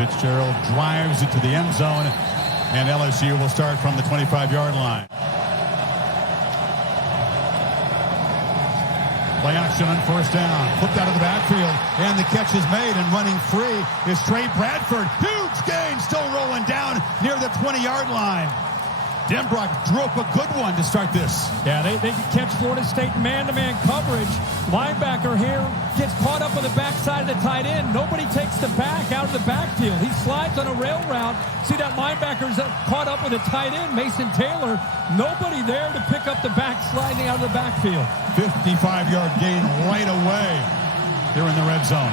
Fitzgerald drives it to the end zone, and LSU will start from the 25-yard line. Play action on first down. Flipped out of the backfield, and the catch is made, and running free is Trey Bradford. Huge gain, still rolling down near the 20-yard line. Denbrock drew up a good one to start this. Yeah, they can catch Florida State man-to-man coverage. Linebacker here gets caught up on the backside of the tight end. Nobody takes the back out of the backfield. He slides on a rail route. See that linebacker's caught up with a tight end, Mason Taylor. Nobody there to pick up the back sliding out of the backfield. 55-yard gain right away. They're in the red zone.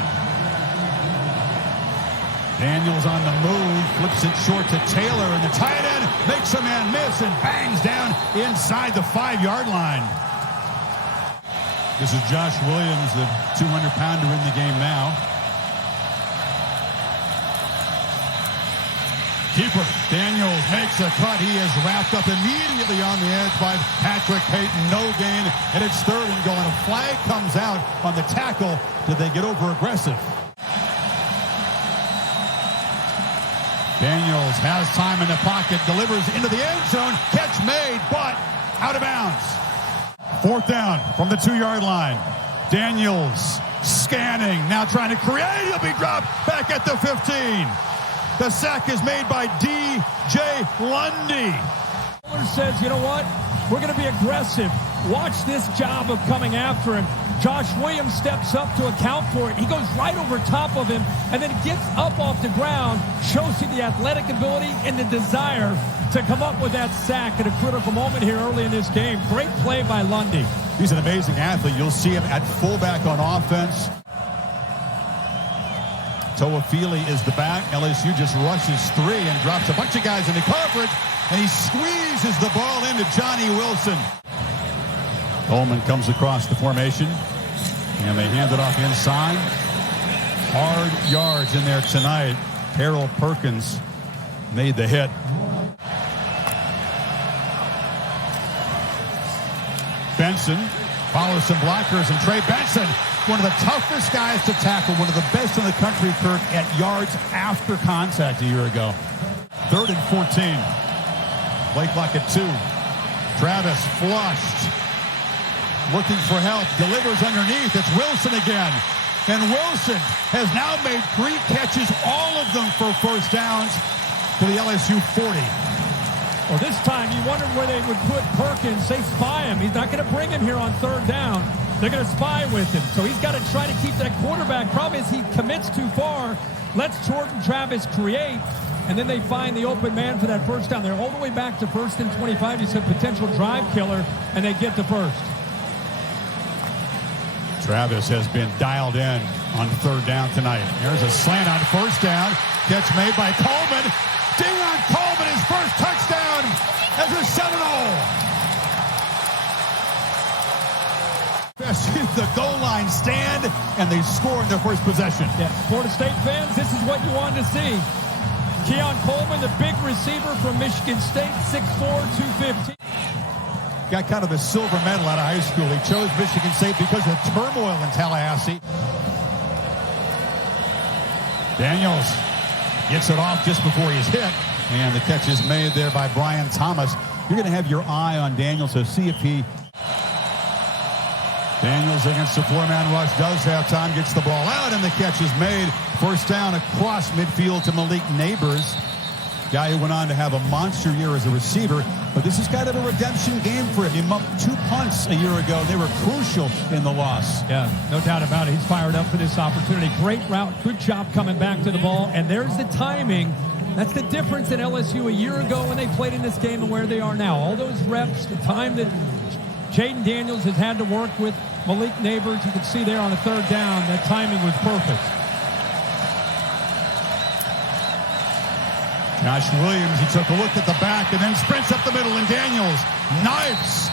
Daniels on the move, flips it short to Taylor, and the tight end makes a man miss and bangs down inside the 5-yard line. This is Josh Williams, the 200-pounder in the game now. Keeper Daniels makes a cut. He is wrapped up immediately on the edge by Patrick Payton. No gain, and it's third and going. A flag comes out on the tackle. Did they get over aggressive? Daniels has time in the pocket, delivers into the end zone. Catch made, but out of bounds. Fourth down from the 2-yard line. Daniels scanning, now trying to create. He'll be dropped back at the 15. The sack is made by D.J. Lundy. Says, you know what? We're going to be aggressive. Watch this job of coming after him. Josh Williams steps up to account for it. He goes right over top of him and then gets up off the ground, shows you the athletic ability and the desire to come up with that sack at a critical moment here early in this game. Great play by Lundy. He's an amazing athlete. You'll see him at fullback on offense. Toafili is the back. LSU just rushes 3 and drops a bunch of guys into coverage, and he squeezes the ball into Johnny Wilson. Coleman comes across the formation, and they hand it off inside. Hard yards in there tonight. Harold Perkins made the hit. Benson follows some blockers, and Trey Benson, one of the toughest guys to tackle, one of the best in the country, Kirk, at yards after contact a year ago. 3rd and 14. Play clock at 2. Travis flushed. Looking for help, delivers underneath. It's Wilson again. And Wilson has now made 3 catches, all of them for first downs to the LSU 40. Well, this time you wondered where they would put Perkins. They spy him. He's not going to bring him here on 3rd down. They're going to spy with him. So he's got to try to keep that quarterback. Problem is he commits too far, lets Jordan Travis create, and then they find the open man for that first down. They're all the way back to 1st and 25. You said potential drive killer, and they get the first. Travis has been dialed in on 3rd down tonight. There's a slant on first down. Catch made by Coleman. Keon Coleman, his first touchdown as a Seminole. The goal line stand, and they score in their first possession. Yeah, Florida State fans, this is what you wanted to see. Keon Coleman, the big receiver from Michigan State, 6'4", 215. Got kind of a silver medal out of high school. He chose Michigan State because of the turmoil in Tallahassee. Daniels gets it off just before he's hit, and the catch is made there by Brian Thomas. You're going to have your eye on Daniels to see if he... Daniels against the 4-man rush does have time, gets the ball out, and the catch is made. First down across midfield to Malik Neighbors. Guy who went on to have a monster year as a receiver, but this is kind of a redemption game for him. He mumped 2 punts a year ago. They were crucial in the loss. Yeah, no doubt about it. He's fired up for this opportunity. Great route, good job coming back to the ball, and there's the timing. That's the difference in LSU a year ago when they played in this game and where they are now. All those reps, the time that Jaden Daniels has had to work with Malik Neighbors, you can see there on the 3rd down, that timing was perfect. Josh Williams, he took a look at the back and then sprints up the middle, and Daniels knives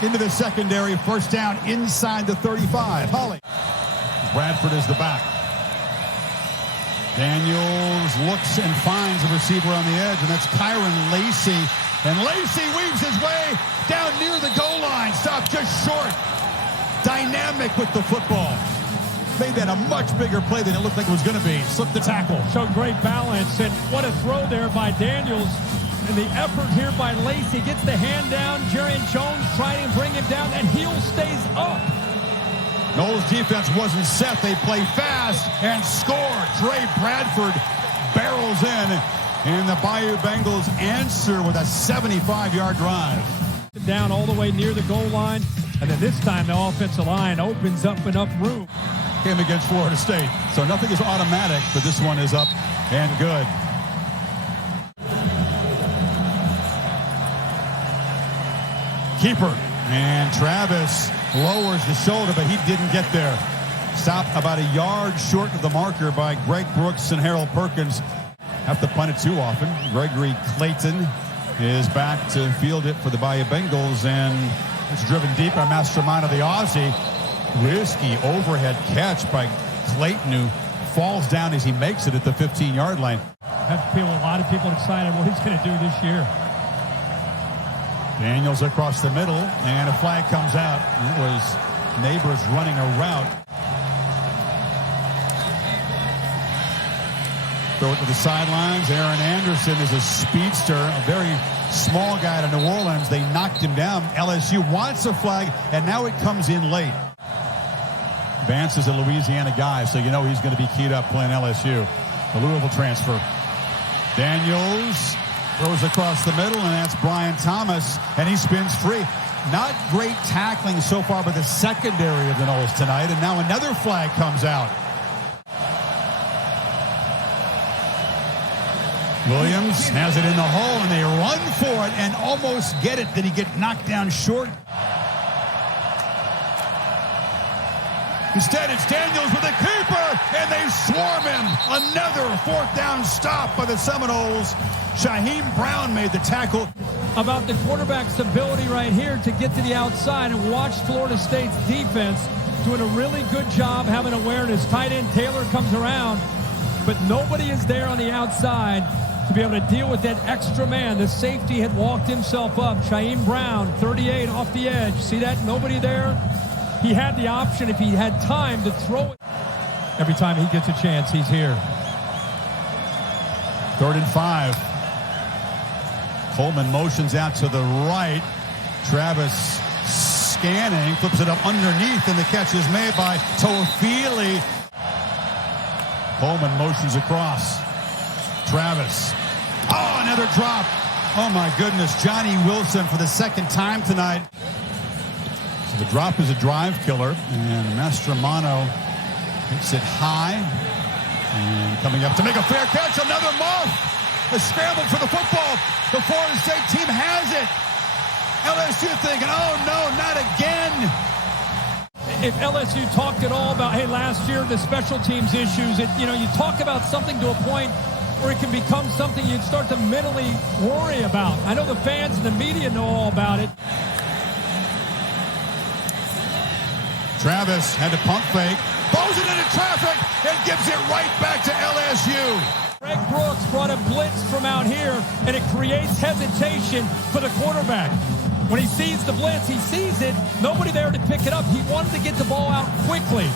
into the secondary. First down inside the 35. Holly. Bradford is the back. Daniels looks and finds a receiver on the edge, and that's Kyron Lacey. And Lacey weaves his way down near the goal line. Stopped just short. Dynamic with the football. made that a much bigger play than it looked like it was going to be. Slipped the tackle. Showed great balance, and what a throw there by Daniels. And the effort here by Lacey gets the hand down. Jarian Jones trying to bring him down, and heel stays up. Noles defense wasn't set. They play fast and score. Trey Bradford barrels in, and the Bayou Bengals answer with a 75-yard drive. Down all the way near the goal line, and then this time the offensive line opens up enough room. Game against Florida State, so nothing is automatic, but this one is up and good. Keeper, and Travis lowers the shoulder, but he didn't get there. Stopped about a yard short of the marker by Greg Brooks and Harold Perkins. Have to punt it too often. Gregory Clayton is back to field it for the Bayou Bengals, and it's driven deep by Mastromano, the Aussie. Risky overhead catch by Clayton, who falls down as he makes it at the 15-yard line. Have a lot of people excited what he's going to do this year. Daniels across the middle, and a flag comes out. It was Neighbors running a route. Throw it to the sidelines. Aaron Anderson is a speedster, a very small guy to New Orleans. They knocked him down. LSU wants a flag, and now it comes in late. Vance is a Louisiana guy, so you know he's going to be keyed up playing LSU. The Louisville transfer. Daniels throws across the middle, and that's Brian Thomas, and he spins free. Not great tackling so far by the secondary of the Noles tonight, and now another flag comes out. Williams has it in the hole, and they run for it and almost get it. Did he get knocked down short? Instead, it's Daniels with a keeper, and they swarm him. Another fourth down stop by the Seminoles. Shaheem Brown made the tackle. About the quarterback's ability right here to get to the outside, and watch Florida State's defense doing a really good job having awareness. Tight end Taylor comes around, but nobody is there on the outside to be able to deal with that extra man. The safety had walked himself up. Shaheem Brown, 38 off the edge. See that? Nobody there. He had the option, if he had time, to throw it. Every time he gets a chance, he's here. 3rd and 5. Coleman motions out to the right. Travis scanning, flips it up underneath, and the catch is made by Toafili. Coleman motions across. Travis. Oh, another drop. Oh, my goodness. Johnny Wilson for the second time tonight. So the drop is a drive killer, and Mastromano hits it high. And coming up to make a fair catch, another muff. A scramble for the football. The Florida State team has it. LSU thinking, oh, no, not again. If LSU talked at all about, hey, last year, the special teams issues, you talk about something to a point where it can become something you'd start to mentally worry about. I know the fans and the media know all about it. Travis had to pump fake, throws it into traffic, and gives it right back to LSU. Greg Brooks brought a blitz from out here, and it creates hesitation for the quarterback. When he sees the blitz, he sees it. Nobody there to pick it up. He wanted to get the ball out quickly.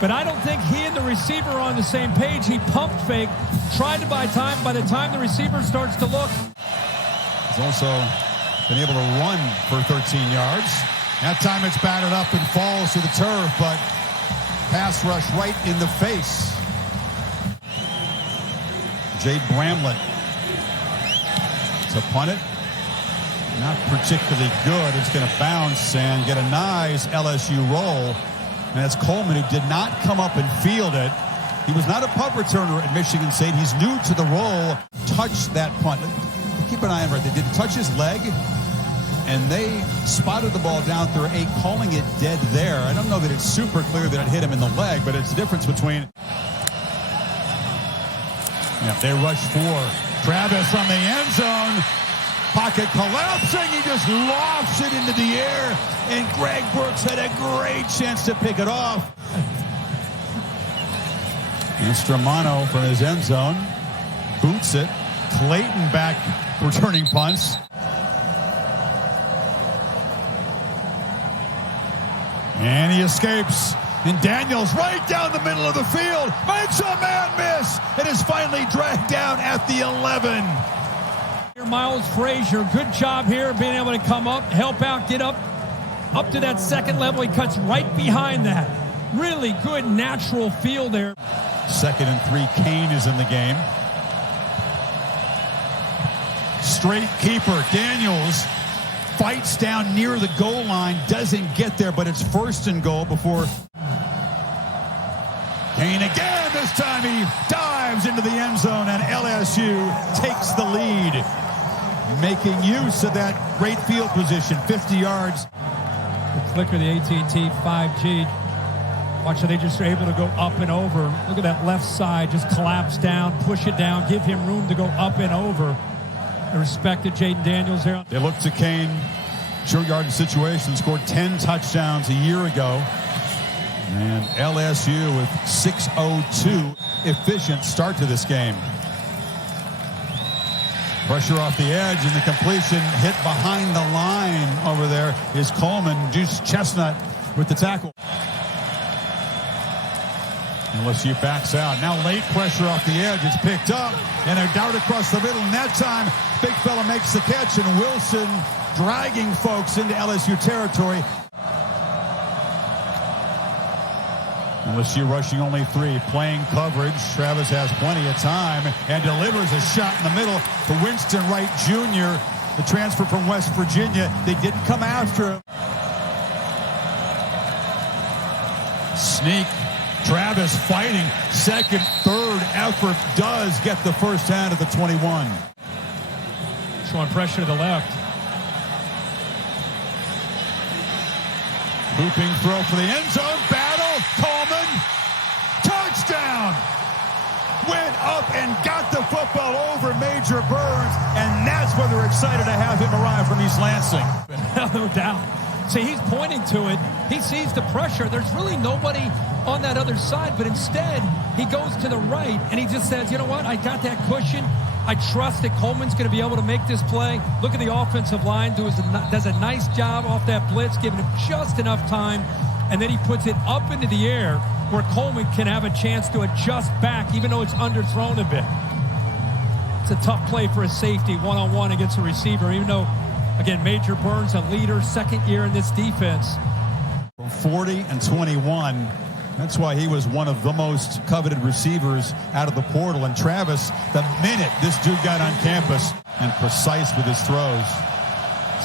But I don't think he and the receiver are on the same page. He pumped fake, tried to buy time. By the time the receiver starts to look. He's also been able to run for 13 yards. That time it's batted up and falls to the turf, but pass rush right in the face. Jay Bramlett to punt it. Not particularly good. It's going to bounce and get a nice LSU roll. And that's Coleman, who did not come up and field it. He was not a punt returner at Michigan State. He's new to the role. Touched that punt. Keep an eye on it. They didn't touch his leg, and they spotted the ball down through 8, calling it dead there. I don't know that it's super clear that it hit him in the leg, but it's the difference between... Yeah, they rush 4. Travis on the end zone. Pocket collapsing. He just lofts it into the air. And Greg Brooks had a great chance to pick it off. Mastromano from his end zone. Boots it. Clayton back returning punts. And he escapes. And Daniels right down the middle of the field. Makes a man miss. It is finally dragged down at the 11. Miles Frazier, good job here being able to come up, help out, get up to that second level. He cuts right behind that. Really good natural feel there. 2nd and 3. Kane is in the game. Straight keeper. Daniels fights down near the goal line. Doesn't get there, but it's 1st and goal before. Kane again. This time he dives into the end zone, and LSU takes the lead. Making use of that great field position. 50 yards. The flicker, the AT&T 5G. Watch how they just are able to go up and over. Look at that left side. Just collapse down, push it down, give him room to go up and over. I respected Jaden Daniels there. They look to Kane. Short yardage situation. Scored 10 touchdowns a year ago. And LSU with 6:02 efficient start to this game. Pressure off the edge, and the completion hit behind the line over there is Coleman. Juice Chestnut with the tackle. LSU backs out. Now late pressure off the edge. It's picked up, and a dart across the middle. And that time, big fella makes the catch, and Wilson dragging folks into LSU territory. LSU rushing only 3, playing coverage. Travis has plenty of time and delivers a shot in the middle to Winston Wright Jr., the transfer from West Virginia. They didn't come after him. Sneak. Travis fighting. 2nd, 3rd effort does get the first down at the 21. Showing pressure to the left. Looping throw for the end zone. Battle. Coleman. Touchdown. Went up and got the football over Major Burns, and that's where they're excited to have him arrive from East Lansing. No doubt. See, he's pointing to it. He sees the pressure. There's really nobody on that other side, but instead he goes to the right and he just says, you know what, I got that cushion. I trust that Coleman's going to be able to make this play. Look at the offensive line, does a nice job off that blitz, giving him just enough time, and then he puts it up into the air where Coleman can have a chance to adjust back, even though it's underthrown a bit. It's a tough play for a safety, one-on-one against a receiver, even though, again, Major Burns, a leader, 2nd year in this defense. 40 and 21. That's why he was one of the most coveted receivers out of the portal. And Travis, the minute this dude got on campus, and precise with his throws.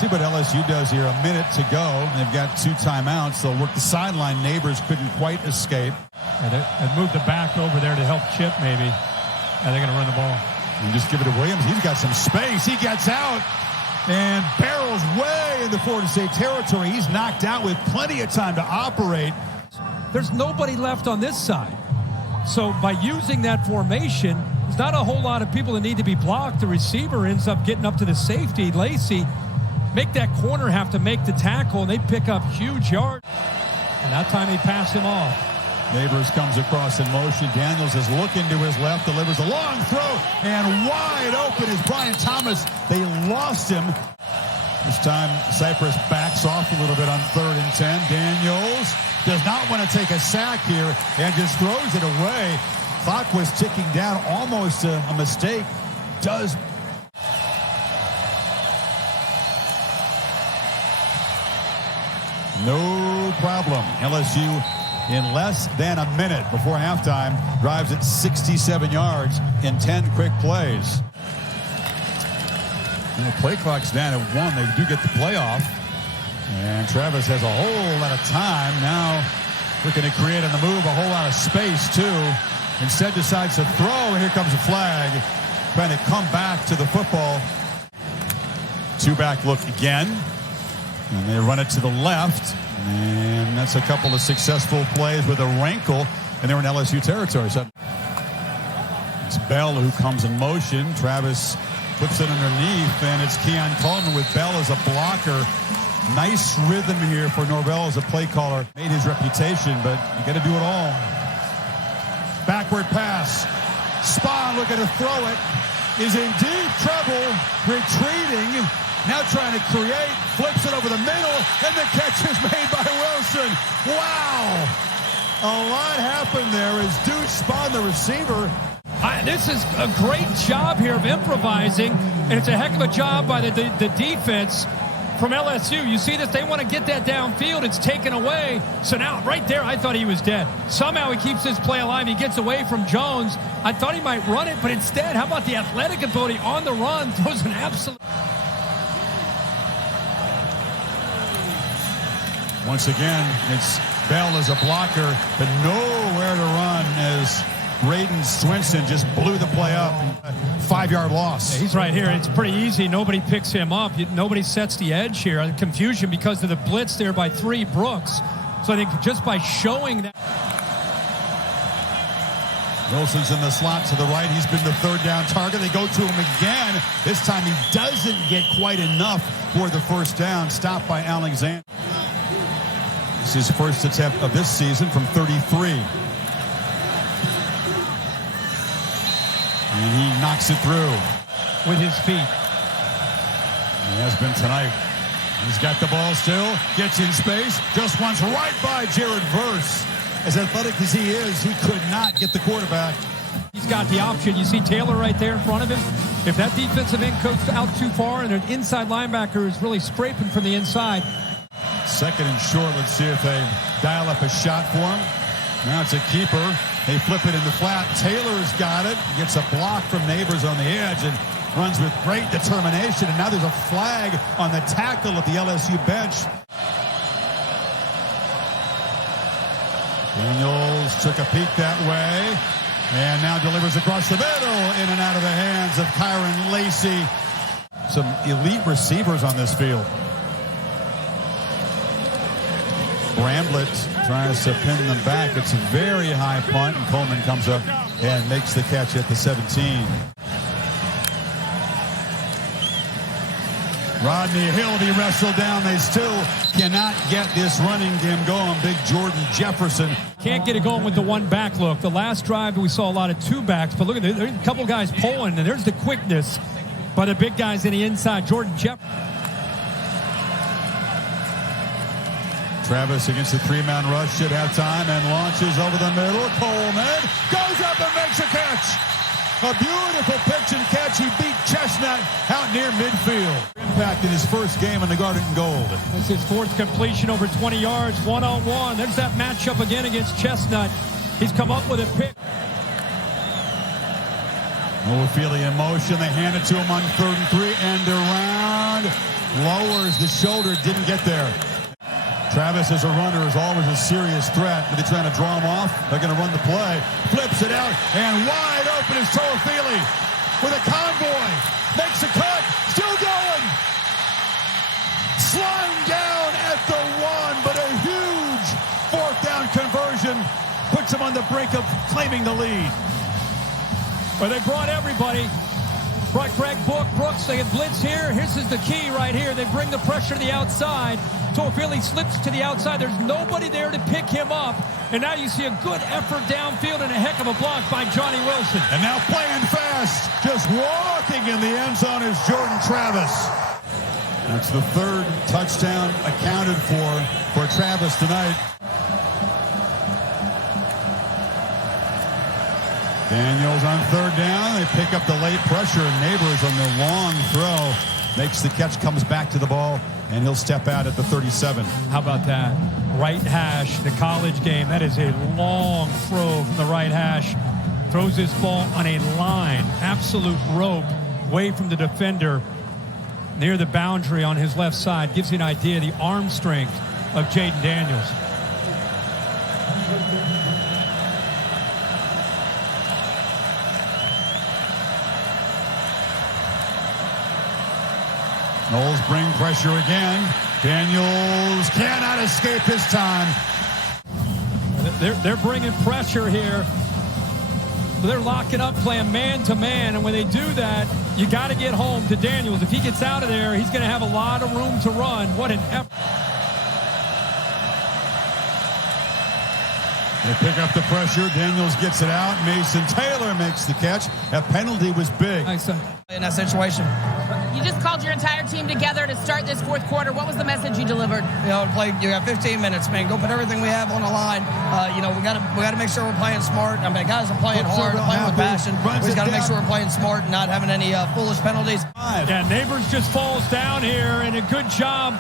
See what LSU does here. A minute to go. They've got 2 timeouts. They'll work the sideline. Neighbors couldn't quite escape. Yeah, they moved the back over there to help Chip, maybe. And they're going to run the ball. And just give it to Williams. He's got some space. He gets out and barrels way into Florida State territory. He's knocked out with plenty of time to operate. There's nobody left on this side. So by using that formation, there's not a whole lot of people that need to be blocked. The receiver ends up getting up to the safety. Lacey, make that corner have to make the tackle, and they pick up huge yards. And that time they pass him off. Neighbors comes across in motion. Daniels is looking to his left, delivers a long throw, and wide open is Brian Thomas. They lost him. This time, Cypress backs off a little bit on 3rd and 10. Daniels does not want to take a sack here and just throws it away. Clock was ticking down, almost a mistake. Does. No problem. LSU in less than a minute before halftime drives it 67 yards in 10 quick plays. And the play clock's down at 1. They do get the playoff. And Travis has a whole lot of time. Now looking to create on the move, a whole lot of space, too. Instead decides to throw, and here comes a flag. Trying to come back to the football. 2-back look again. And they run it to the left. And that's a couple of successful plays with a wrinkle. And they're in LSU territory. So it's Bell who comes in motion. Travis puts it underneath, and it's Keon Coleman with Bell as a blocker. Nice rhythm here for Norvell as a play caller. Made his reputation, but you got to do it all. Backward pass. Spahn looking to throw it. Is in deep trouble. Retreating. Now trying to create. Flips it over the middle, and the catch is made by Wilson. Wow. A lot happened there as Deuce spun the receiver. This is a great job here of improvising, and it's a heck of a job by the defense from LSU. You see this, they want to get that downfield. It's taken away. So now, right there, I thought he was dead. Somehow he keeps his play alive. He gets away from Jones. I thought he might run it, but instead, how about the athletic ability on the run? Throws an absolute... Once again, it's Bell as a blocker, but nowhere to run as Braden Swinson just blew the play up. 5-yard loss. Yeah, he's right here. It's pretty easy. Nobody picks him up. Nobody sets the edge here. Confusion because of the blitz there by 3 Brooks. So I think just by showing that. Wilson's in the slot to the right. He's been the 3rd down target. They go to him again. This time he doesn't get quite enough for the 1st down. Stopped by Alexander. This is his first attempt of this season from 33. And he knocks it through. With his feet. He has been tonight. He's got the ball still. Gets in space. Just runs right by Jared Verse. As athletic as he is, he could not get the quarterback. He's got the option. You see Taylor right there in front of him. If that defensive end goes out too far and an inside linebacker is really scraping from the inside. 2nd and short. Let's see if they dial up a shot for him. Now it's a keeper. They flip it in the flat. Taylor's got it. Gets a block from Neighbors on the edge and runs with great determination. And now there's a flag on the tackle at the LSU bench. Daniels took a peek that way and now delivers across the middle, in and out of the hands of Kyron Lacey. Some elite receivers on this field. Bramblett tries to pin them back. It's a very high punt, and Coleman comes up and makes the catch at the 17. Rodney Hill be wrestled down. They still cannot get this running game going. Big Jordan Jefferson. Can't get it going with the 1 back look. The last drive, we saw a lot of 2 backs, but look at there's a couple guys pulling, and there's the quickness by the big guys in the inside. Jordan Jefferson. Travis against the 3-man rush at halftime and launches over the middle. Coleman goes up and makes a catch. A beautiful pitch and catch. He beat Chestnut out near midfield. Impact in his first game in the Garnet and Gold. That's his 4th completion over 20 yards, one-on-one. There's that matchup again against Chestnut. He's come up with a pick. Ophelia in motion. They hand it to him on 3rd and 3. End around. Lowers the shoulder. Didn't get there. Travis as a runner is always a serious threat. Are they trying to draw him off? They're going to run the play. Flips it out, and wide open is Toafili with a convoy. Makes a cut. Still going. Slung down at the 1, but a huge 4th down conversion puts him on the brink of claiming the lead. Well, they brought everybody. Brought Craig Brooks. They can blitz here. Here's the key right here. They bring the pressure to the outside. Toafili slips to the outside. There's nobody there to pick him up. And now you see a good effort downfield and a heck of a block by Johnny Wilson. And now playing fast. Just walking in the end zone is Jordan Travis. That's the 3rd touchdown accounted for Travis tonight. Daniels on 3rd down. They pick up the late pressure, and Neighbors on the long throw makes the catch, comes back to the ball, and he'll step out at the 37. How about that? Right hash, the college game. That is a long throw from the right hash. Throws his ball on a line, absolute rope, away from the defender, near the boundary on his left side. Gives you an idea of the arm strength of Jaden Daniels. Noles bring pressure again. Daniels cannot escape this time. They're bringing pressure here. They're locking up, playing man-to-man, and when they do that, you got to get home to Daniels. If he gets out of there, he's going to have a lot of room to run. What an effort. They pick up the pressure. Daniels gets it out. Mason Taylor makes the catch. That penalty was big. Nice. In that situation. You just called your entire team together to start this fourth quarter. What was the message you delivered? You got 15 minutes, man. Go put everything we have on the line. We got to make sure we're playing smart. I mean, guys are playing hard, playing with passion. We just got to make sure we're playing smart and not having any foolish penalties. Yeah, Neighbors just falls down here, and a good job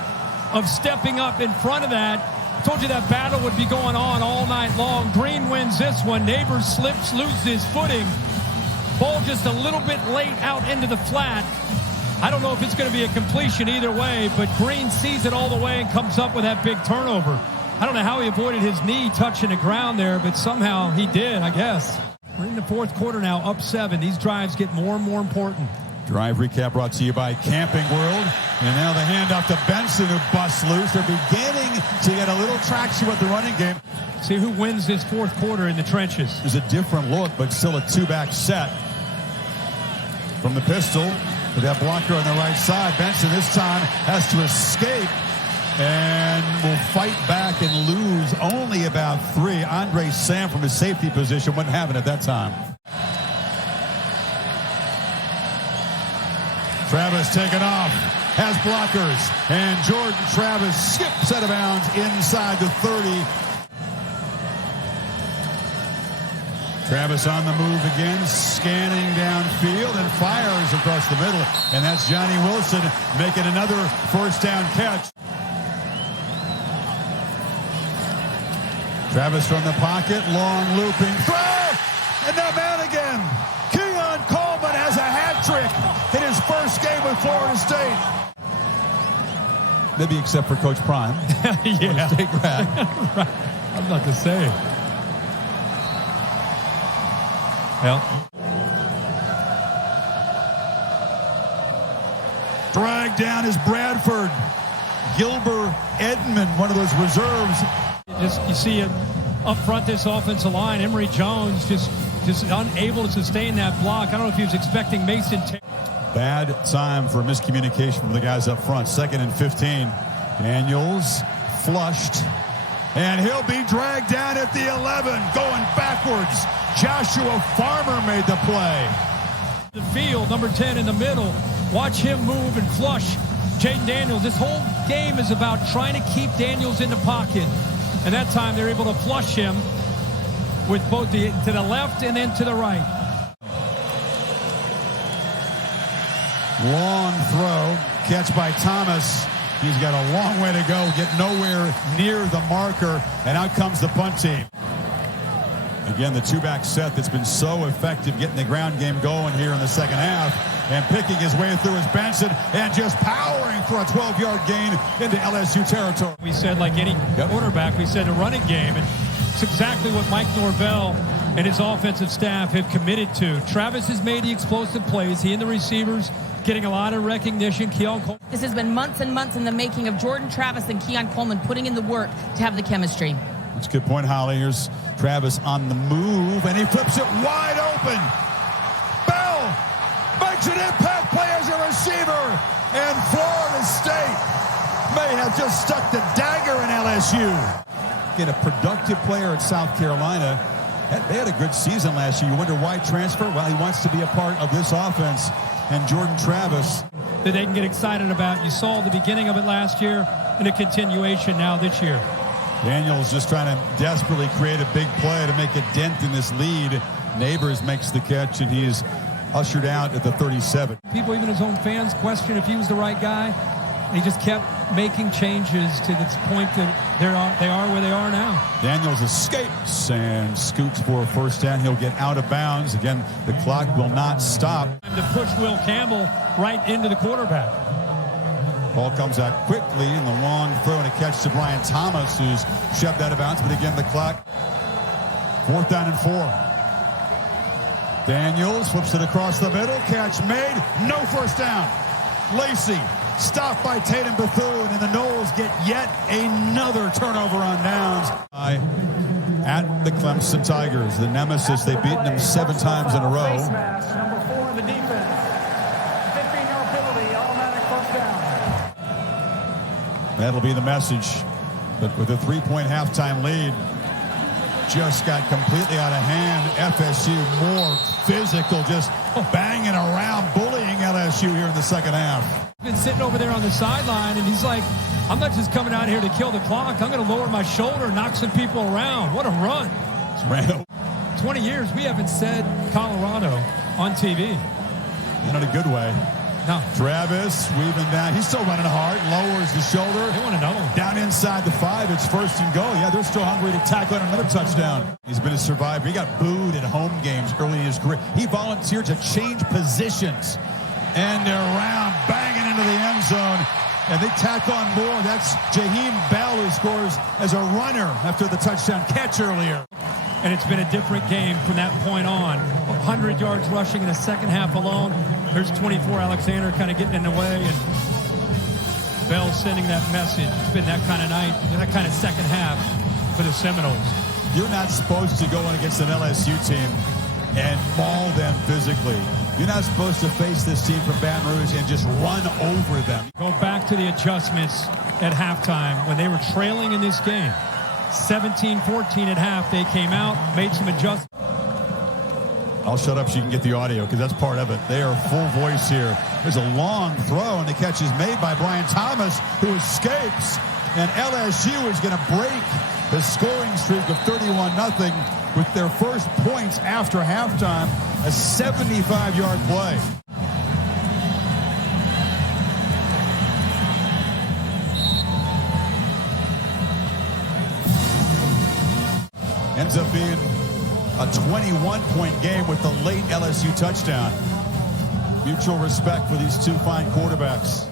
of stepping up in front of that. I told you that battle would be going on all night long. Green wins this one. Neighbors loses his footing. Ball just a little bit late out into the flat. I don't know if it's going to be a completion either way, but Green sees it all the way and comes up with that big turnover. I don't know how he avoided his knee touching the ground there, but somehow he did, I guess. We're in the fourth quarter now, up 7. These drives get more and more important. Drive recap brought to you by Camping World. And now the handoff to Benson, who busts loose. They're beginning to get a little traction with the running game. See who wins this fourth quarter in the trenches. There's a different look, but still a 2-back set. From the pistol, with that blocker on the right side. Benson this time has to escape and will fight back and lose only about 3. Andre Sam from his safety position wouldn't have it at that time. Travis taken off, has blockers, and Jordan Travis skips out of bounds inside the 30. Travis on the move again, scanning downfield and fires across the middle. And that's Johnny Wilson making another first down catch. Travis from the pocket, long looping throw, and now man again. Keon Coleman has a hat trick in his first game with Florida State. Maybe except for Coach Prime. Yeah. State grad. Right. I'm about to say. Well. Dragged down is Bradford. Gilbert Edmond, one of those reserves. You see it up front, this offensive line. Emory Jones just unable to sustain that block. I don't know if he was expecting Mason. Bad time for miscommunication from the guys up front. 2nd and 15. Daniels flushed. And he'll be dragged down at the 11, going backwards. Joshua Farmer made the play. The field, number 10 in the middle. Watch him move and flush Jaden Daniels. This whole game is about trying to keep Daniels in the pocket. And that time they're able to flush him with both to the left and then to the right. Long throw, catch by Thomas. He's got a long way to go, get nowhere near the marker, and out comes the punt team. Again, the 2-back set that's been so effective getting the ground game going here in the second half, and picking his way through is Benson, and just powering for a 12-yard gain into LSU territory. We said, like any quarterback, we said a running game, and it's exactly what Mike Norvell and his offensive staff have committed to. Travis has made the explosive plays. He and the receivers getting a lot of recognition. Keon Coleman. This has been months and months in the making of Jordan Travis and Keon Coleman putting in the work to have the chemistry. That's a good point, Holly. Here's Travis on the move, and he flips it wide open. Bell makes an impact play as a receiver, and Florida State may have just stuck the dagger in LSU. Get a productive player at South Carolina. They had a good season last year. You wonder why transfer? Well, he wants to be a part of this offense. And Jordan Travis. That they can get excited about. You saw the beginning of it last year and a continuation now this year. Daniels just trying to desperately create a big play to make a dent in this lead. Neighbors makes the catch, and he's ushered out at the 37. People, even his own fans, question if he was the right guy. He just kept making changes to this point that they are where they are now. Daniels escapes and scoots for a first down. He'll get out of bounds. Again, the clock will not stop. Time to push Will Campbell right into the quarterback. Ball comes out quickly, and the long throw and a catch to Brian Thomas, who's shoved out of bounds. But again, the clock. 4th down and 4. Daniels flips it across the middle. Catch made. No first down. Lacey stopped by Tatum Bethune, and the Noles get yet another turnover on downs. At the Clemson Tigers, the nemesis, they've beaten them 7 times in a row. Number 4 in the defense. 15-yard penalty, automatic first down. That'll be the message. But with a 3-point halftime lead, just got completely out of hand. FSU more physical, just banging around, bullying LSU here in the second half. Been sitting over there on the sideline, and he's like, I'm not just coming out here to kill the clock. I'm going to lower my shoulder, knock some people around. What a run. 20 years, we haven't said Colorado on TV. And in a good way. No. Travis weaving down. He's still running hard. Lowers the shoulder. They want another one. Down inside the 5. It's first and goal. Yeah, they're still hungry to tackle another touchdown. He's been a survivor. He got booed at home games early in his career. He volunteered to change positions. And they're around, banging into the end zone. And they tack on more. That's Jaheim Bell, who scores as a runner after the touchdown catch earlier. And it's been a different game from that point on. 100 yards rushing in the second half alone. There's 24. Alexander kind of getting in the way, and Bell sending that message. It's been that kind of night, that kind of second half for the Seminoles. You're not supposed to go in against an LSU team and maul them physically. You're not supposed to face this team from Baton Rouge and just run over them. Go back to the adjustments at halftime when they were trailing in this game. 17-14 at half. They came out, made some adjustments. I'll shut up so you can get the audio because that's part of it. They are full voice here. There's a long throw, and the catch is made by Brian Thomas, who escapes. And LSU is going to break the scoring streak of 31-0 with their first points after halftime, a 75-yard play. Ends up being a 21-point game with the late LSU touchdown. Mutual respect for these two fine quarterbacks.